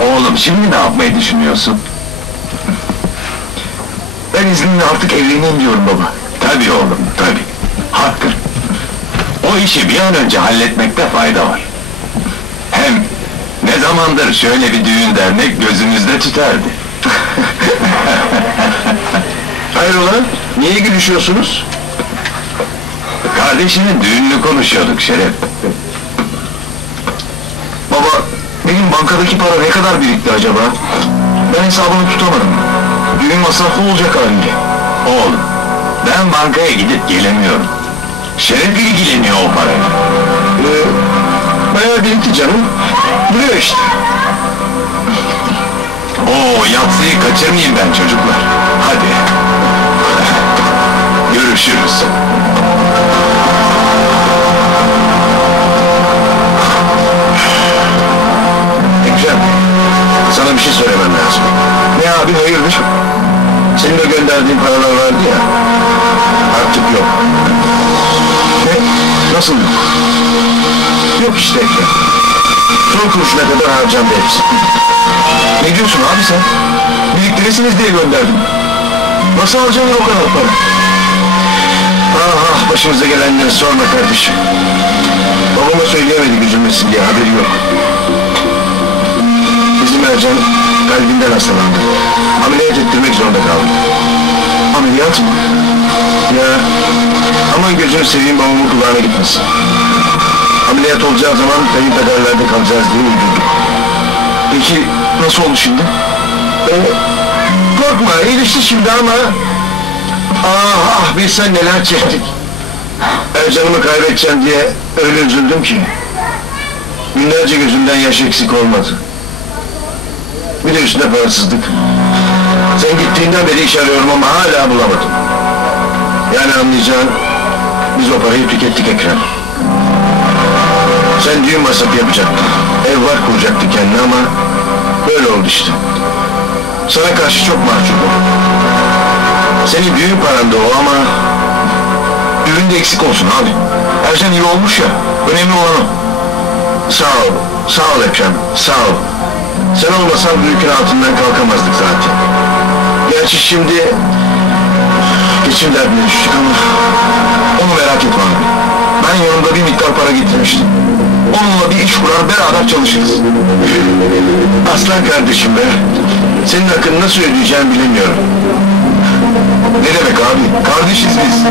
Oğlum şimdi ne yapmayı düşünüyorsun? Ben izninle artık evleneyim diyorum baba. Tabii oğlum, tabii. Hakkın. O işi bir an önce halletmekte fayda var. Hem ne zamandır şöyle bir düğün dernek gözümüzde tüterdi. Hayrola? Niye gülüşüyorsunuz? Kardeşinin düğününü konuşuyorduk Şeref. Benim bankadaki para ne kadar birikti acaba? Ben hesabını tutamadım. Düğün masraflı olacak halinde. Oğlum, ben bankaya gidip gelemiyorum. Şeref ilgileniyor o parayla. Ee, bayağı birikti canım. Duruyor işte. Oo, yatsıyı kaçırmayayım ben çocuklar. Hadi. Görüşürüz. Sana bir şey söylemem lazım. Ne abi hayırdır? Senin de gönderdiğin paralar vardı ya. Artık yok. Ne? Nasıl yok? Yok işte Ekrem. Son kuruşuna kadar harcandı hepsi. Ne diyorsun abi sen? Biriktirirsiniz diye gönderdim. Nasıl harcanır o kadar para? Ah ah başımıza gelenleri sorma kardeşim. Babama söyleyemedik üzülmesin diye haberi yok. Ercan kalbinden hastalandı. Ameliyat ettirmek zorunda kaldı. Ameliyat mı? Ya aman gözünü seveyim babamın kulağına gitmesin. Ameliyat olacağı zaman kayınpederlerde kalacağız diye üzüldük. Peki nasıl oldu şimdi? Ee, korkma iyileşti şimdi ama... Ah ah bilsen neler çektik. Ercan'ımı kaybedeceğim diye öyle üzüldüm ki. Günlerce gözümden yaş eksik olmadı. Bir de üstüne parasızlık. Sen gittiğinden beri iş arıyorum ama hala bulamadım. Yani anlayacağın, biz o parayı tükettik Ekrem. Sen düğün masrafı yapacaktın. Ev var kuracaktı kendine ama böyle oldu işte. Sana karşı çok mahcubum. Senin düğün parandı o ama düğün de eksik olsun abi. Ercan iyi olmuş ya, önemli olan o. Sağ ol, sağ ol Ekrem, sağ ol. Sen olmasan bu yükün altından kalkamazdık zaten. Gerçi şimdi geçim derdine düştük ama onu merak etme abi. Ben yanımda bir miktar para getirmiştim. Onunla bir iş kurar beraber çalışırız. Aslan kardeşim be. Senin hakkını nasıl ödeyeceğimi bilemiyorum. Ne demek abi? Kardeşiz biz.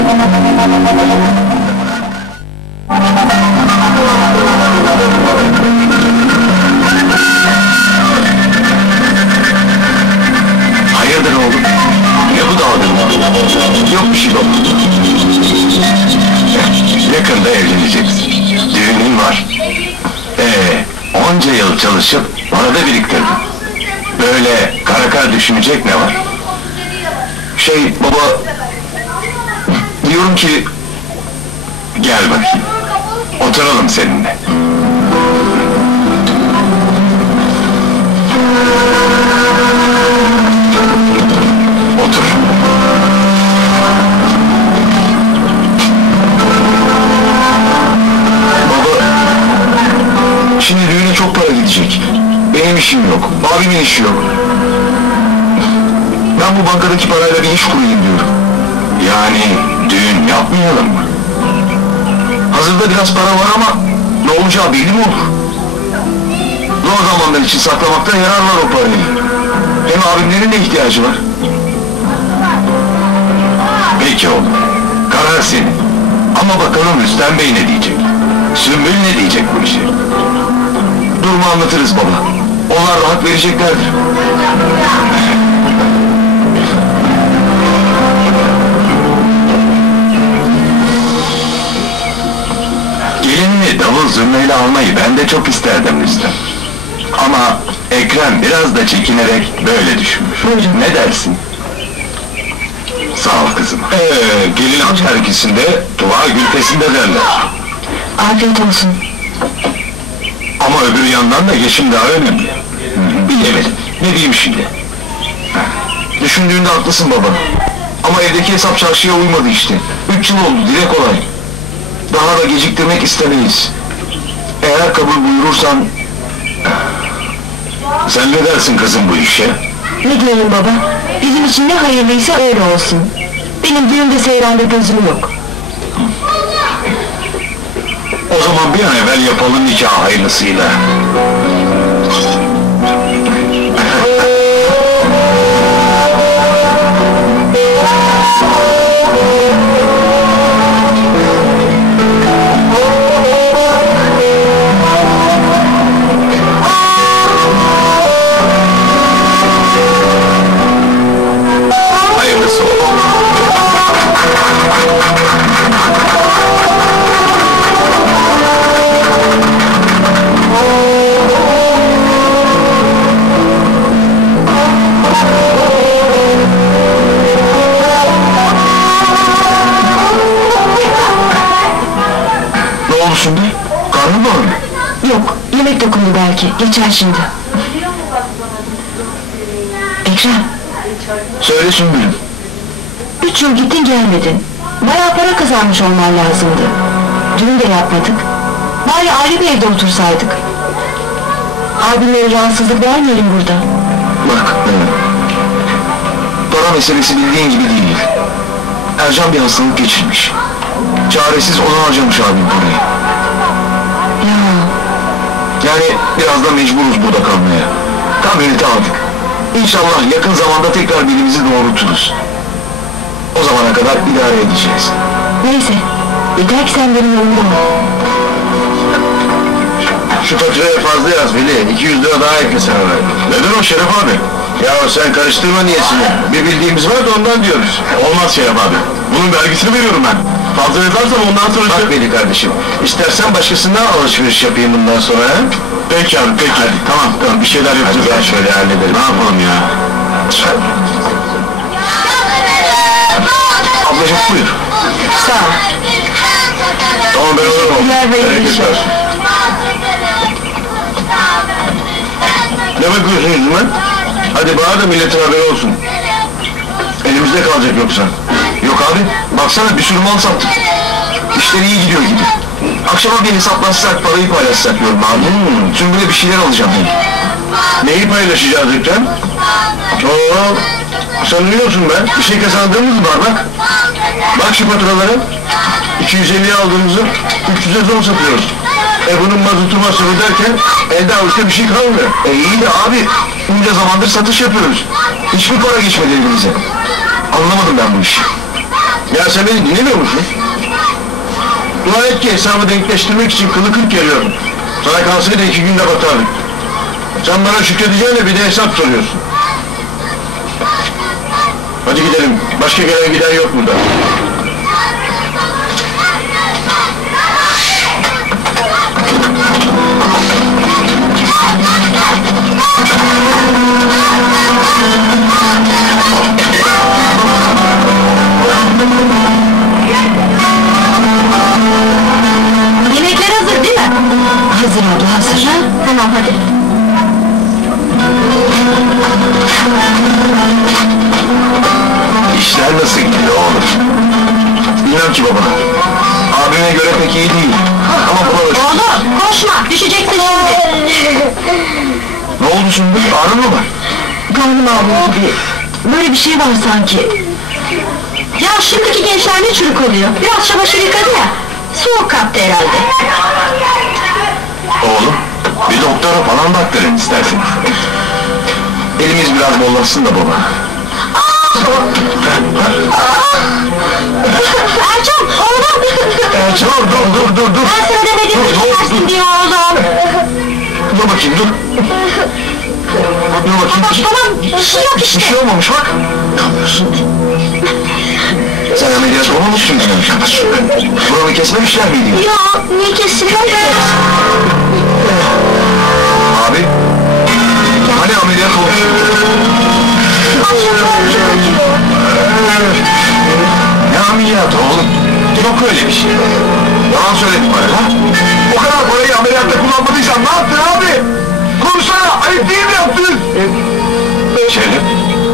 Hayırdır oğlum? Ne bu dalgınlık? Yok bir şey baba. Yakında evleneceksin. Düğünün var. Ee, onca yıl çalışıp para da biriktirdin. Böyle kara kara düşünecek ne var? Şey baba... Diyorum ki Gel bakayım. Oturalım seninle. Şimdi düğüne çok para gidecek. Benim işim yok, abimin işi yok. Ben bu bankadaki parayla bir iş kurayım diyorum. Yani düğün yapmayalım mı? Hazırda biraz para var ama ne olacağı belli mi olur? Zor zamanlar için saklamakta yarar var o parayı. Hem abimlerin de ihtiyacı var. Peki oğlum. Karar senin. Ama bakalım Rüstem Bey ne diyecek? Sümbül ne diyecek bu işe? Durumu anlatırız baba. Onlar rahat vereceklerdir. Gelinini davul zurneyle almayı ben de çok isterdim Rüstem. Ama Ekrem biraz da çekinerek böyle düşünmüş. Buyurun. Ne dersin? Sağ ol kızım. Ee, gelin at herkesinde, dua gültesinde derler. Afiyet olsun. Ama öbür yandan da geçim daha önemli. Bilemedim. Ne diyeyim şimdi? Düşündüğünde haklısın baba. Ama evdeki hesap çarşıya uymadı işte. Üç yıl oldu, dile kolay. Daha da geciktirmek istemeyiz. Eğer kabul buyurursan... Sen ne dersin kızım bu işe? Ne diyeyim baba? Bizim için ne hayırlıysa öyle olsun. Benim düğünde seyranda gözüm yok. O zaman bir an evvel yapalım nikah hayırlısıyla. Geçer şimdi. Ekrem, Söyle Sümbül'üm. üç yıl gittin gelmedin. Bayağı para kazanmış olman lazımdı. Düğün de yapmadık. Bari ayrı bir evde otursaydık. Abimlere rahatsızlık vermeyelim burada. Bak, e, para meselesi bildiğin gibi değil. Ercan bir hastalık geçirmiş. Çaresiz ona harcamış abim parayı. Ya, Yani biraz da mecburuz burada kalmaya. Kamyoneti aldık. İnşallah yakın zamanda tekrar bilimizi doğrulturuz. O zamana kadar idare edeceğiz. neyse. Yeter ki sen benim yanımda ol. Şu faturaya fazla yaz Veli. 200 lira daha ekle sana verdim. Neden o Şeref abi? Ya sen karıştırma niyesini. Bir bildiğimiz var da ondan diyoruz. Olmaz Şeref abi. Bunun vergisini veriyorum ben. Fazla yazarsam ondan sonra... Bak Veli kardeşim. İstersen başkasından alışveriş yapayım bundan sonra ha? Peki abi peki. Hadi, tamam tamam bir şeyler yapacağız. Hadi gel şöyle halledelim. Ne yapalım ya? Ablacığım buyur. Sağ ol. Tamam ben olurum. Teşekkürler, hayırlı Bereket işler. Ne bakıyorsun yüzüme? Hadi bana da milletin haberi olsun. Elimizde kalacak yoksa. Yok abi, baksana bir sürü mal sattık. İşleri iyi gidiyor gibi. Akşama bir hesaplaşsak, parayı paylaşsak diyorum abi. Hmm, Sümbül'e bir şeyler alacağım ben. Neyi paylaşacağız Ekrem? Oo, sen uyuyorsun be. Bir şey kazandığımız mı var bak. Bak şu faturalara. 250 aldığımızı 300'e zor satıyoruz. E bunun mazotu masrafı derken elde avuçta bir şey kalmıyor. E iyi de abi bunca zamandır satış yapıyoruz. Hiçbir para geçmedi elimize. Anlamadım ben bu işi. Ya sen beni dinlemiyor musun? Dua et ki hesabı denkleştirmek için kılı kırk yarıyorum. Sana kalsaydı iki günde batardık. Sen bana şükredeceğine bir de hesap soruyorsun. Hadi gidelim. Başka gelen giden yok burada. Hazır abla hazır. Tamam hadi. İşler nasıl gidiyor oğlum? Bilmem ki baba. Abime göre pek iyi değil. Ama buna da. Oğlum koşma düşeceksin şimdi. Ne oldu şimdi? Ağrın mı var? Karnım ağrıyor gibi. Böyle bir şey var sanki. Ya şimdiki gençler ne çürük oluyor? Biraz çamaşır yıkadı ya. Soğuk kaptı herhalde. Oğlum, bir doktora falan baktırın istersen. Elimiz biraz bollasın da baba. Ercan oğlum. Ercan dur dur dur dur. Ben sana demedim Dur, dur, dur. diye oğlum. Dur bakayım dur. Dur bakayım. Tamam tamam bir şey yok Bir işte. şey olmamış bak. Ne yapıyorsun? Sen ameliyat olmamış mıydın Ercan? Buranı kesmemişler miydi? Yok niye kesilmez? Abi. Hani ameliyat olmuş? Ne ameliyatı oğlum? Yok öyle bir şey. Yalan söyledin bana ha? O kadar parayı ameliyatta kullanmadıysan ne yaptın abi? Konuşsana ayıp değil mi yaptın? Şerif,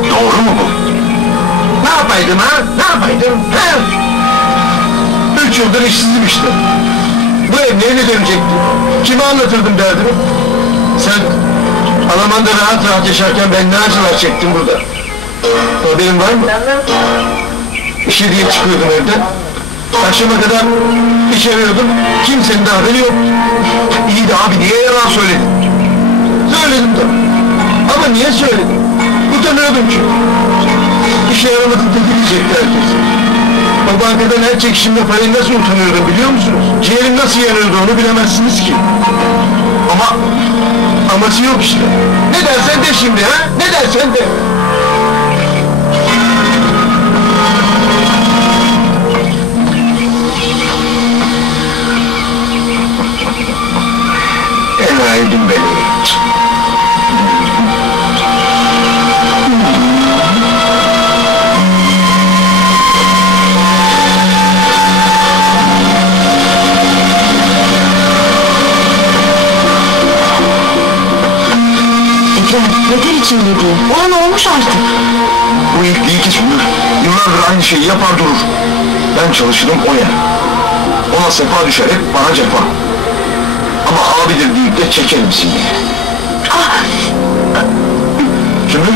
doğru mu bu? Ne yapaydım ha? Ne yapaydım? He? Üç yıldır işsizim işte. Bu ev neyle dönecekti? Kime anlatırdım derdimi? Sen Almanya'da rahat rahat yaşarken ben ne acılar çektim burada. Haberin var mı? İşe diye çıkıyordum evden. Akşama kadar iş arıyordum. Kimsenin de haberi yok. İyi de abi niye yalan söyledin? Söyledim tabii. Ama niye söyledim? Utanıyordum çünkü. İşe yaramadık da gidecekti herkes. O bankadan her çekişimde parayı nasıl utanıyordum biliyor musunuz? Ciğerim nasıl yanıyordu onu bilemezsiniz ki. Ama aması yok işte. Ne dersen de şimdi ha? Ne dersen de. Enaydim beni. Ekrem, yeter için yediğin. Olan olmuş artık. Bu ilk değil ki Sümbül. Yıllardır aynı şeyi yapar durur. Ben çalışırım o yer. Ona sefa düşer hep bana cefa. Ama abidir deyip de çekerim sineye. Sümbül.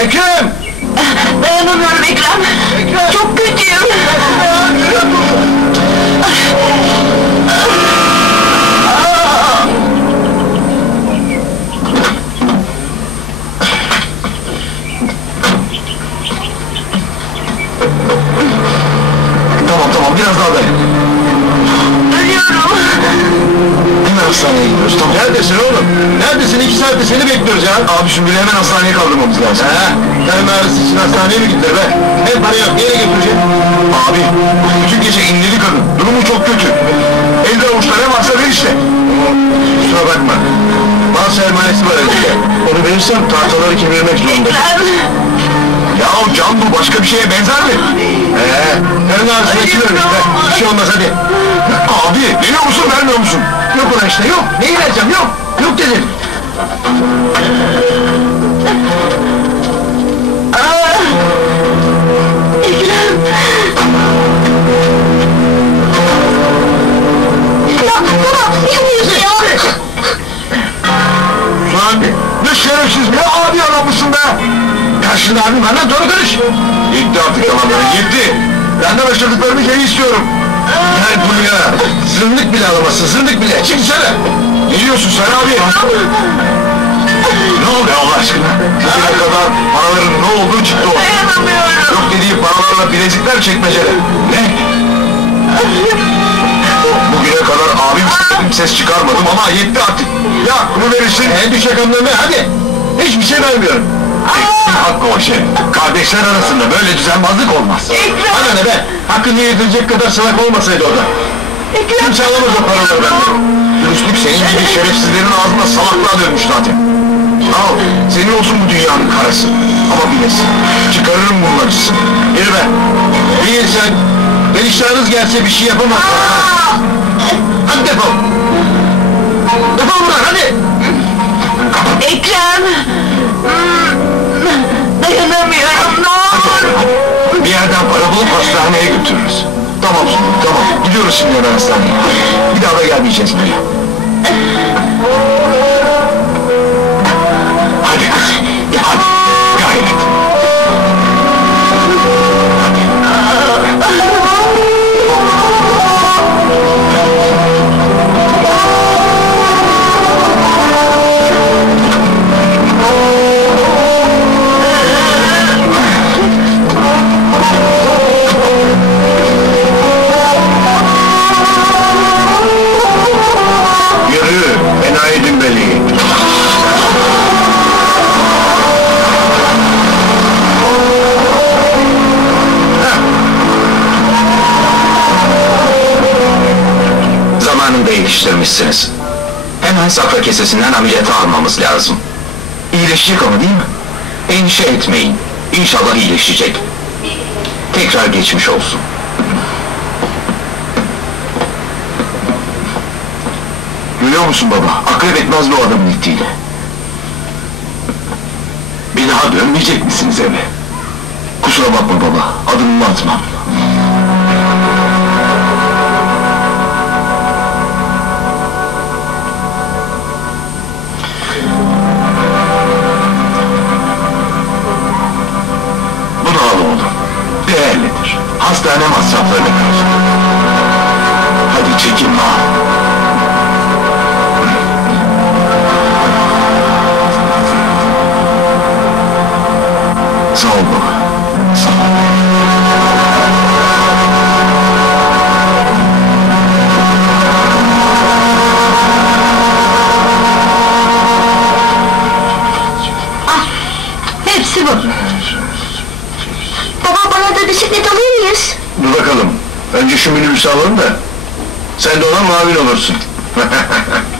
Ekrem! Dayanamıyorum Ekrem. Çok kötüyüm. Tamam biraz daha dayan. Ölüyorum. Hemen hastaneye gidiyoruz tamam. Neredesin oğlum? Neredesin? İki saattir seni bekliyoruz ya. Abi Sümbül'ü hemen hastaneye kaldırmamız lazım. He, karın ağrısı için hastaneye mi gittiler be? Hem para yok, nereye götürecek? Abi, bütün gece inledi kadın. Durumu çok kötü. Elde avuçta ne varsa ver işte. Kusura bakma. Mal sermayesi var elinde. Onu verirsem tahtaları kemirmek zorundayım. Ekrem. Ya o can bu başka bir şeye benzer mi? Ee, karın ağrısını içiyorum işte. Bir şey olmaz hadi. Abi, veriyor musun vermiyor musun? Yok ona işte yok. Neyi vereceğim yok. Yok dedim. Ekrem. Ya baba ya? Lan ne şerefsiz ne abi adammışsın be! Karşında abim var lan doğru konuş! Yetti artık yalanları yetti! Benden başladıklarımı geri istiyorum! Gel buraya! Zırnık bile alamazsın zırnık bile! Çık dışarı! Ne diyorsun sen abi? ne oldu Allah aşkına? Bugüne kadar paraların ne olduğu çıktı ortaya. Dayanamıyorum. Yok dediği paralarla bilezikler çekmecede. Ne? Bugüne kadar abim istedim ses çıkarmadım ama yetti artık. Ya bunu verirsin. En düşük hamlemi hadi. Hiçbir şey vermiyorum. Eksin hakkı o şey. Kardeşler arasında böyle düzenbazlık olmaz. Ekrem. Bana ne be? Hakkını yedirecek kadar salak olmasaydı orada. Kimse alamaz o paraları benden. Dürüstlük senin gibi şerefsizlerin ağzına salaklığa dönmüş zaten. Al, senin olsun bu dünyanın karası. Ama bilesin, çıkarırım bunun acısını. Yürü be. Değil sen. Perişanınız gelse bir şey yapamaz. Hadi defol. Defol buradan hadi. Ekrem. Hastaneye götürürüz. Tamam, tamam. Gidiyoruz şimdi hemen hastaneye. Bir daha da gelmeyeceğiz buraya. Zamanında yetiştirmişsiniz. Hemen safra kesesinden ameliyata almamız lazım. İyileşecek ama değil mi? Endişe etmeyin. İnşallah iyileşecek. Tekrar geçmiş olsun. Görüyor musun baba? Akrep etmez bu adamın ettiğiyle. Bir daha dönmeyecek misiniz eve? Kusura bakma baba, adımımı atmam. Hastane masraflarını karşıla. Hadi çekinme şu minibüsü alalım da. Sen de ona mavin olursun.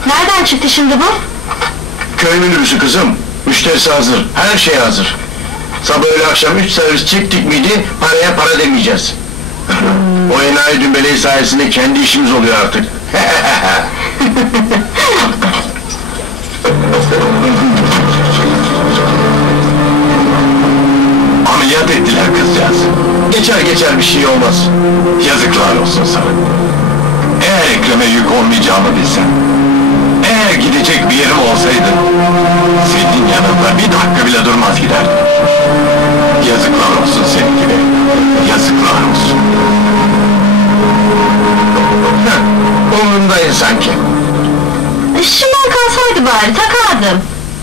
Nereden çıktı şimdi bu? Köy minibüsü kızım. Müşterisi hazır. Her şey hazır. Sabah öğle akşam üç servis çektik miydi paraya para demeyeceğiz. o enayi dümbeleği sayesinde kendi işimiz oluyor artık. geçer geçer bir şey olmaz. Yazıklar olsun sana. Eğer Ekrem'e yük olmayacağımı bilsen, eğer gidecek bir yerim olsaydı, senin yanında bir dakika bile durmaz giderdim. Yazıklar olsun senin gibi, yazıklar olsun. Heh, umurumdayın sanki. Şundan kalsaydı bari takardım.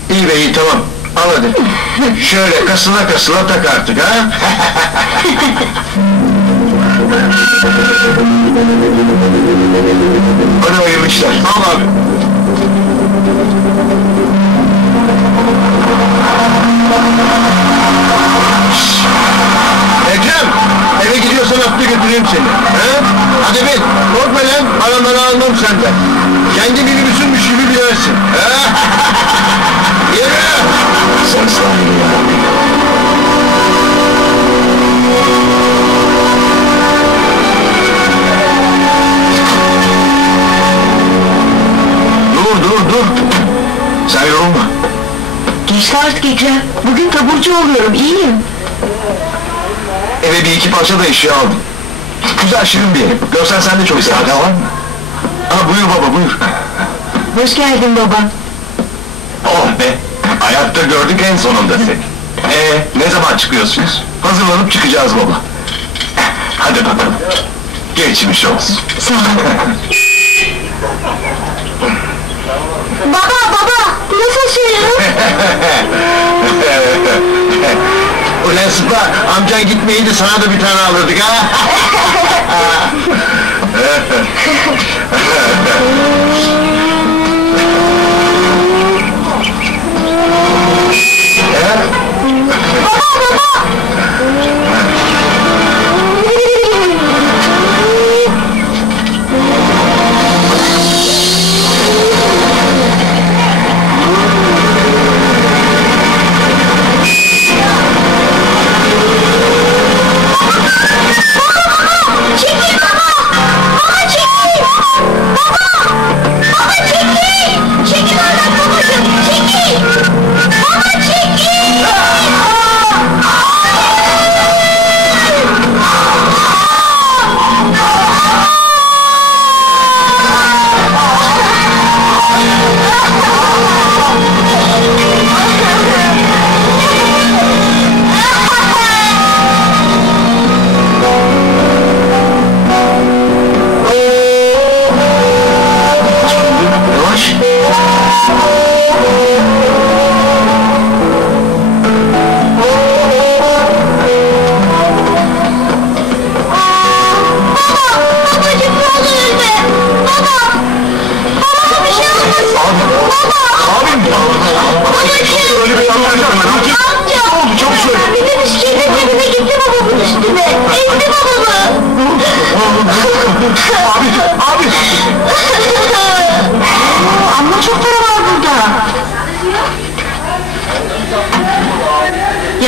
İyi be iyi tamam. Al hadi. Şöyle kasıla kasıla tak artık ha. Hadi hayırlı işler. Al abi. Eve götüreyim seni. He? Hadi bin, korkma lan, paramları almam senden. Kendi minibüsünmüş gibi binersin. He? Yürü! Sen sahibi ya. Dur, dur, dur! Sen yorulma. Geçti artık Ekrem. Bugün taburcu oluyorum iyiyim. Eve bir iki parça da eşya aldım. Güzel şirin bir yer. Görsen sen de çok seversin. var mı? Ha buyur baba buyur. Hoş geldin baba. Oh be, ayakta gördük en sonunda seni. Ee, ne zaman çıkıyorsunuz? Hazırlanıp çıkacağız baba. Hadi bakalım. Geçmiş olsun. Sağ ol. baba baba nasılsın? Ulan sıpa, amcan gitmeyeydi sana da bir tane alırdık ha. Çekil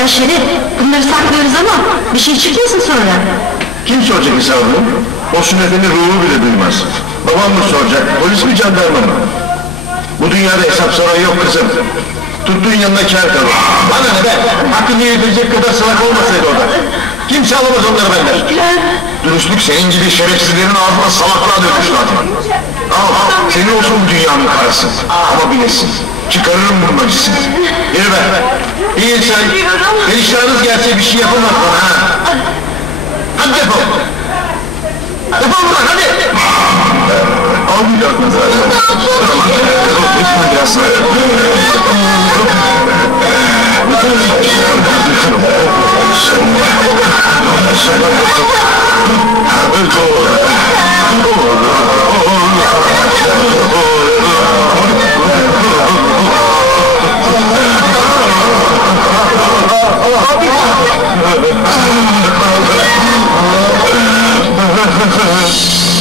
Ya Şerif, bunları saklıyoruz ama bir şey çıkıyorsun sonra. Kim soracak hesabını? O sünnetini ruhu bile duymaz. Babam mı soracak, polis mi jandarma mı? Bu dünyada hesap soran yok kızım. Tuttuğun yanına kâr kalır. Bana ne be? Hakkını yedirecek kadar salak olmasaydı orada. Kimse alamaz onları benden. Dürüstlük senin gibi şerefsizlerin ağzına salaklığa dönmüş zaten. Al, senin olsun bu dünyanın karısı. Ama bilesin, çıkarırım bunun acısını. Yürü be. Bir insan vicdanınız gelse bir şey yapamaz bana ha. Hadi yapalım. Yapalım lan hadi. Almıyor. Lütfen biraz. Oh, 哈哈哈哈哈哈哈哈